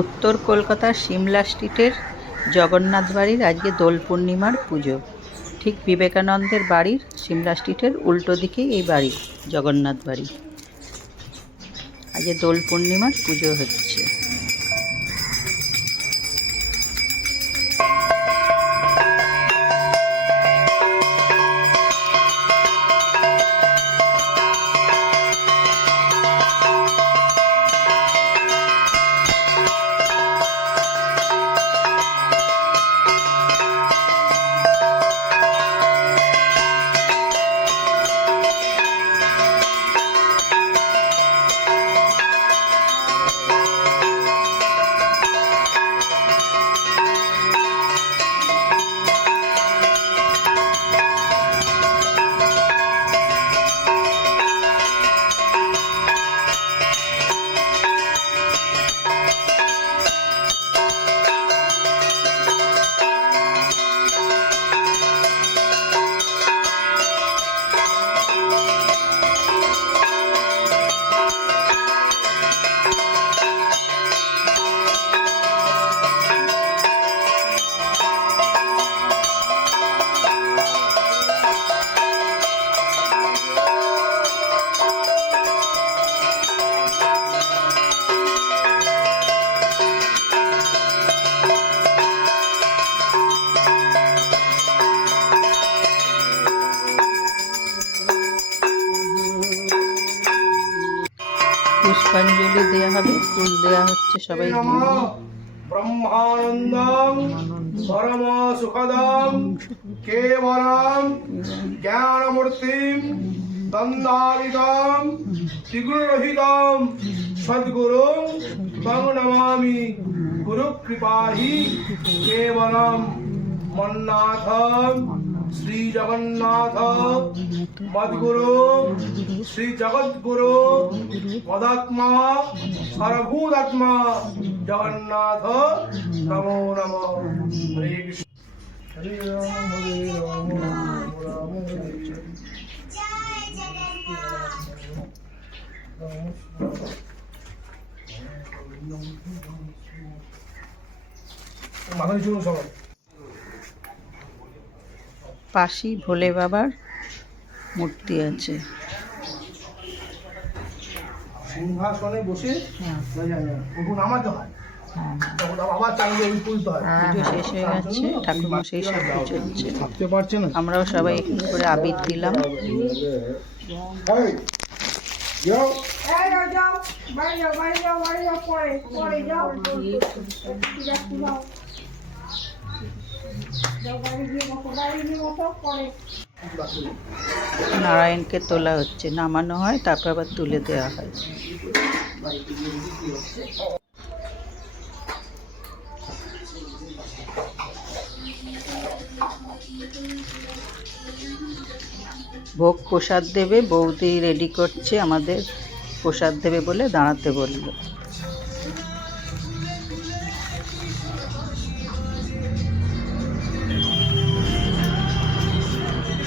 উত্তর কলকাতার সিমলা স্ট্রিটের জগন্নাথ বাড়ির আজকে দোল পূর্ণিমার পুজো। ঠিক বিবেকানন্দের বাড়ির সিমলা স্ট্রিটের উল্টো দিকেই এই বাড়ি, জগন্নাথ বাড়ি। আজকে দোল পূর্ণিমার পুজো হচ্ছে। পুষ্পাঞ্জলি দেওয়া হবে, ফুল দেওয়া হচ্ছে সবাইকে। ব্রহ্মানন্দং পরম সুখদং কেবলম জ্ঞানমূর্তিম দ্বন্দ্বাতীতম ত্রিগুণরহিতম সদ্গুরুং তং নমামি। গুরু কৃপাহি কেবলম মন্নাথ শ্রী জগন্নাথ মদ্গুরু শ্রী জগদ্গুরু মদাত্মা সর্বভূতাত্মা জগন্নাথ নমো নমঃ। হরে কৃষ্ণ। হরে রাম হরে রাম রাম রাম হরে মাথায় চলুন সবাই। পাশি ভোলে বাবার মূর্তি আছে। সিংহাসনে বসে নামাতে হয়, তখন আবার চালিয়ে তুলতে হয়। পুজো শেষ হয়ে গেছে, ঠাকুর সেই সব চলছে। ভাবতে পারছে না। আমরাও সবাই একটু করে আবির দিলাম। নারায়ণকে তোলা হচ্ছে, নামানো হয় তারপর আবার তুলে দেওয়া হয়। ভোগ প্রসাদ দেবে, বৌদি রেডি করছে, আমাদের প্রসাদ দেবে বলে দাঁড়াতে বললো।